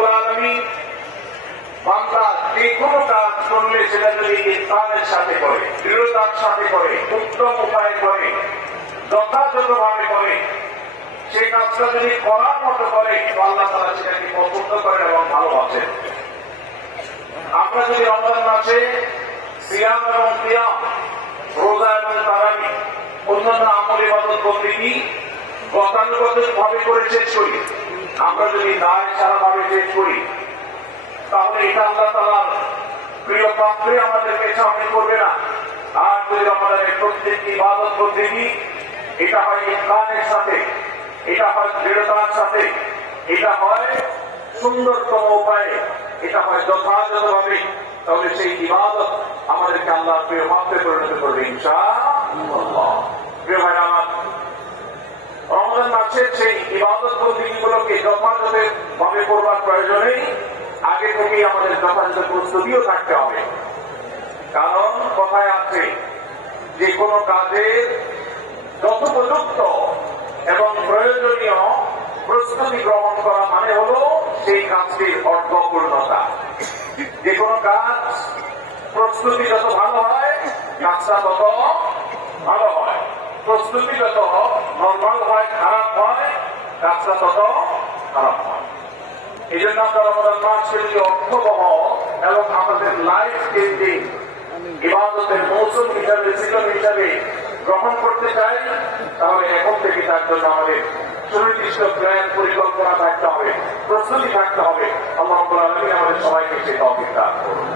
রাব্বুল আলামিন বান্দা যে কোনো কাজ করলে সেটা যদি ইহসানের সাথে করে, দৃঢ়তার সাথে করে, উত্তম উপায় করে, যথাযথভাবে করে, সেই কাজটা যদি করার মতো করে, আল্লাহ তাআলা সেটাকে পছন্দ করেন এবং ভালোবাসেন। আমরা যদি রমজান মাসে সিয়াম এবং কিয়াম, রোজা এবং তারাবি, অন্যান্য আমল ইবাদত বন্দেগী গতানুগতিক ভাবে করে শেষ করি, আমরা যদি দায় সারাভাবে শেষ করি, তাহলে এটা আল্লাহ তাআলার প্রিয় পাত্রে আমাদেরকে সামনে করবে না। আর যদি আমাদের প্রত্যেক ইবাদত বন্দেগী এটা হয় ইখলাসের সাথে, এটা হয় দৃঢ়তার সাথে, এটা হয় সুন্দরতম উপায়ে, এটা হয় যথাযথভাবে, তাহলে সেই ইবাদত আমাদেরকে আল্লাহর প্রিয় পাত্রে পরিণত করবে ইনশাআল্লাহ। প্রিয় ভাই আমার, রমজান মাসের সেই ইবাদত বন্দেগীগুলোকে যথাযথভাবে করবার প্রয়োজনে আগে থেকেই আমাদের যথাযথ প্রস্তুতিও থাকতে হবে। কারণ কথায় আছে যে কোনো কাজের যথোপযুক্ত এবং প্রয়োজনীয় প্রস্তুতি গ্রহণ করা মানে হল সেই কাজটির অর্থপূর্ণতা। যে কোনো কাজ প্রস্তুতি যত ভালো হয়, কাজটা তত ভালো হয়। প্রস্তুতি যত নর্মাল হয়, খারাপ হয়, কাজটা তত খারাপ হয়। এই জন্য আমরা রমজান মাসকে যদি অর্থবহ এবং আমাদের লাইফ চেঞ্জিং ইবাদতের মৌসুম হিসাবে, সিজন হিসাবে গ্রহণ করতে চাই, তাহলে এখন থেকে তার জন্য আমাদের সুনির্দিষ্ট প্ল্যান, পরিকল্পনা থাকতে হবে, প্রস্তুতি থাকতে হবে। আল্লাহ রাব্বুল আলামিন আমাদের সবাইকে সে তৌফিক দান করুন।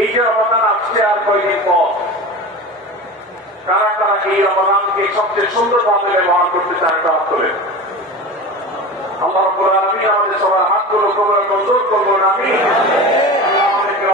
এই যে রমাদান আসছে আর কয়েকদিন পর, কারা কারা এই রমাদানকে সবচেয়ে সুন্দরভাবে ব্যবহার করতে চান তা তোলেন। আল্লাহ রাব্বুল আলামিন আমাদের সবার হাতগুলো কবুল মঞ্জুর করুন।